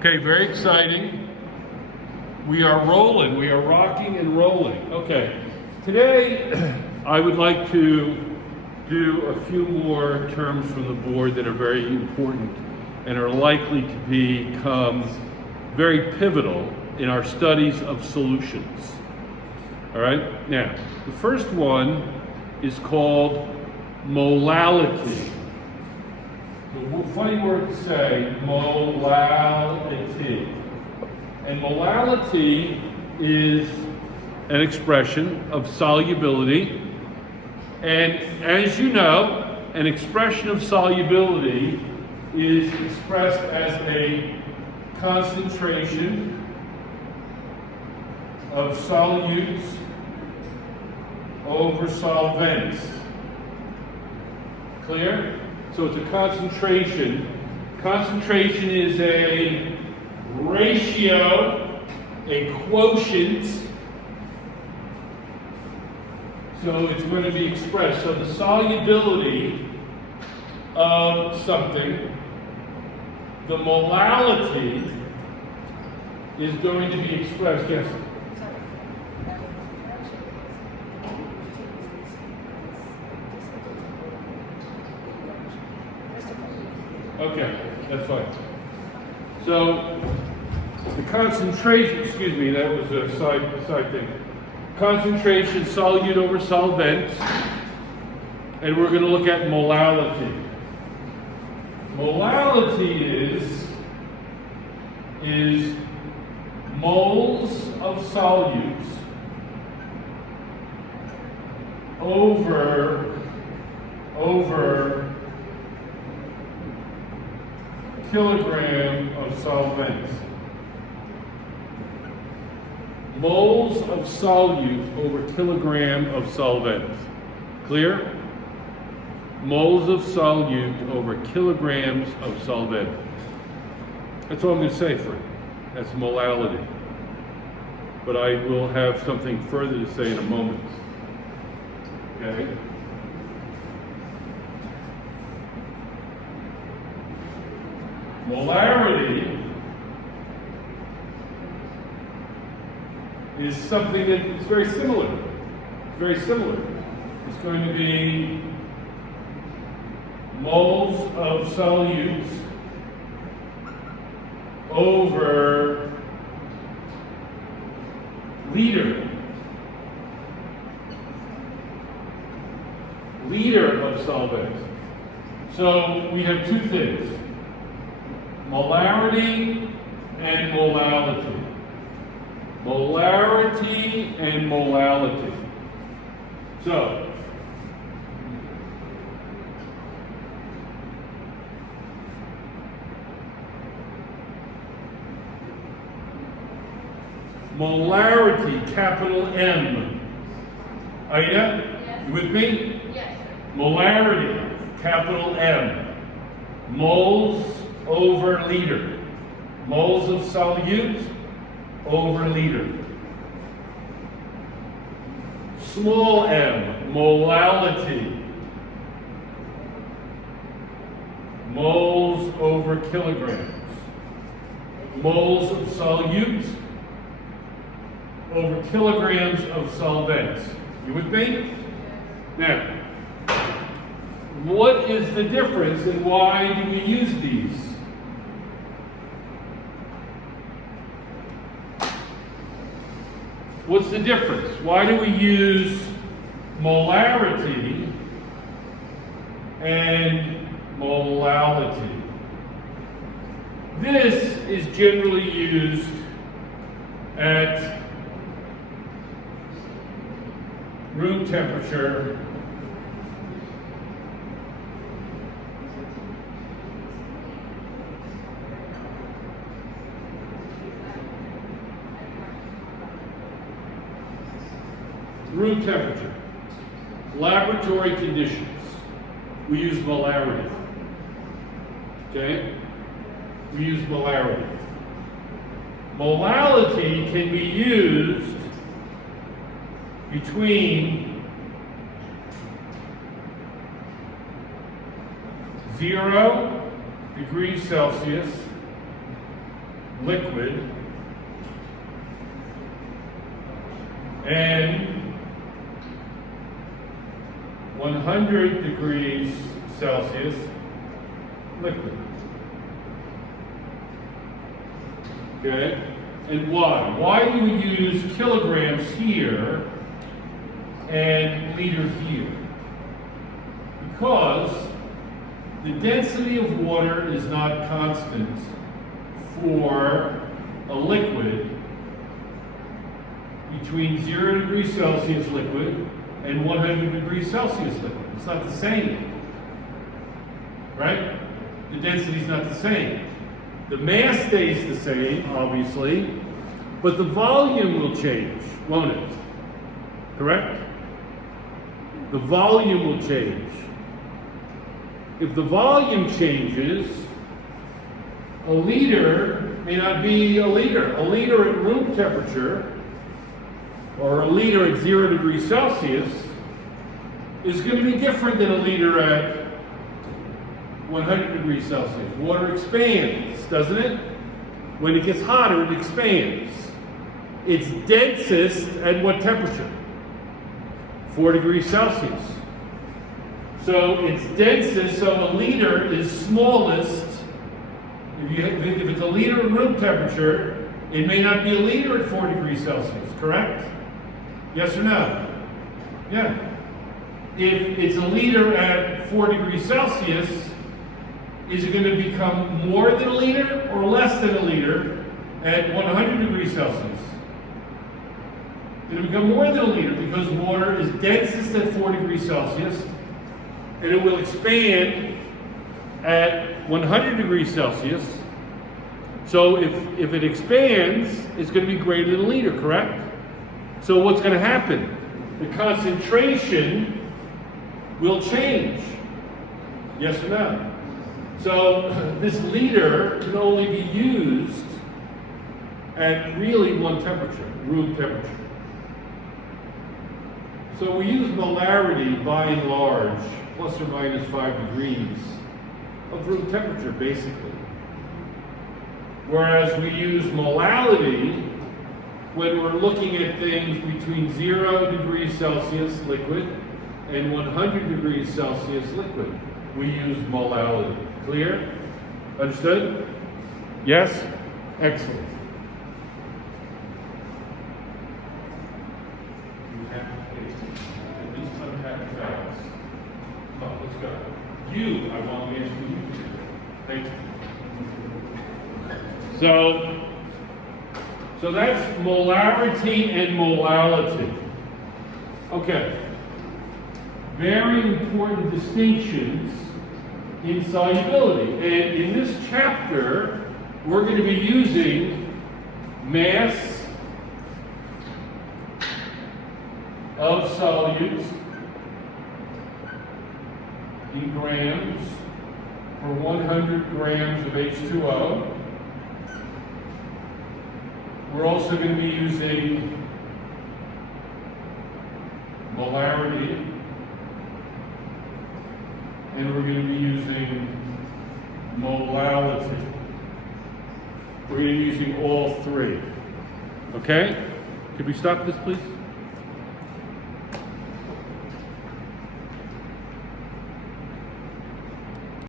Okay, very exciting. We are rolling, we are rocking and rolling. Okay, today I would like to do a few more terms from the board that are very important and are likely to become very pivotal in our studies of solutions. All right, now, the first one is called molality. The funny word to say, molality. And molality is an expression of solubility. And as you know, an expression of solubility is expressed as a concentration of solutes over solvents. Clear? So it's a concentration. Concentration is a ratio, a quotient. So it's going to be expressed. So the solubility of something, the molality, is going to be expressed. Yes? Okay, that's fine. So the concentration, excuse me, that was a side thing. Concentration, solute over solvent, and we're going to look at molality. Molality is moles of solutes over kilogram of solvents. Moles of solute over kilogram of solvent. Clear? Moles of solute over kilograms of solvent. That's all I'm going to say for it. That's molality. But I will have something further to say in a moment. Okay? Molarity is something that is very similar. It's very similar. It's going to be moles of solutes over liter of solvent. So we have two things. Molarity and molality. Molarity and molality. So, molarity, capital M. Aida, Yes. you with me? Yes. Molarity, capital M. Moles over liter. Moles of solute over liter. Small m, molality. Moles over kilograms. Moles of solute over kilograms of solvents. You with me? Now, what is the difference and why do we use these? What's the difference? Why do we use molarity and molality? This is generally used at room temperature laboratory conditions. We use molarity. Okay? We use molarity. Molality can be used between 0 degrees Celsius liquid, and 100 degrees Celsius liquid. Okay? And why? Why do we use kilograms here and liters here? Because the density of water is not constant for a liquid between 0 degrees Celsius liquid and 100 degrees Celsius liquid. It's not the same. Right? The density is not the same. The mass stays the same, obviously, but the volume will change, won't it? Correct? The volume will change. If the volume changes, a liter may not be a liter. A liter at room temperature, or a liter at 0 degrees Celsius, is going to be different than a liter at 100 degrees Celsius. Water expands, doesn't it? When it gets hotter, it expands. It's densest at what temperature? 4 degrees Celsius. So it's densest, so a liter is smallest. If it's a liter at room temperature, it may not be a liter at 4 degrees Celsius, correct? Yes or no? Yeah. If it's a liter at 4 degrees Celsius, is it going to become more than a liter or less than a liter at 100 degrees Celsius? It'll become more than a liter because water is densest at 4 degrees Celsius, and it will expand at 100 degrees Celsius. So if it expands, it's going to be greater than a liter, correct? So what's going to happen? The concentration will change. Yes or no? So this liter can only be used at really one temperature, room temperature. So we use molarity by and large, plus or minus 5 degrees of room temperature, basically. Whereas we use molality when we're looking at things between 0 degrees Celsius liquid and 100 degrees Celsius liquid. We use molality. Clear? Understood? Yes? Excellent. At least unhappy fast. Oh, let's go. You, I want to answer you. Thank you. So that's molarity and molality. Okay. Very important distinctions in solubility. And in this chapter, we're going to be using mass of solutes in grams for 100 grams of H2O. We're also going to be using molarity, and we're going to be using molality. We're going to be using all three. Okay? Could we stop this, please?